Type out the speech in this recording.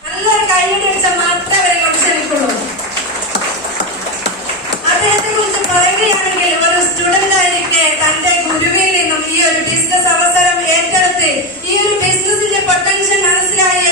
നല്ല കൈയ്യടി അടിച്ചാൽ മാത്രമേ അവരെ കൊണ്ട് ക്ഷണിക്കുള്ളൂ. അദ്ദേഹത്തെ കുറിച്ച് പറയുകയാണെങ്കിൽ ഒരു സ്റ്റുഡന്റ് ആയിരിക്കെ തന്റെ ഗുരുവിൽ നിന്നും ഈ ഒരു ബിസിനസ് അവസരം ഏറ്റെടുത്ത് ഈ ഒരു ബിസിനസിന്റെ പൊട്ടൻഷ്യൽ മനസ്സിലായി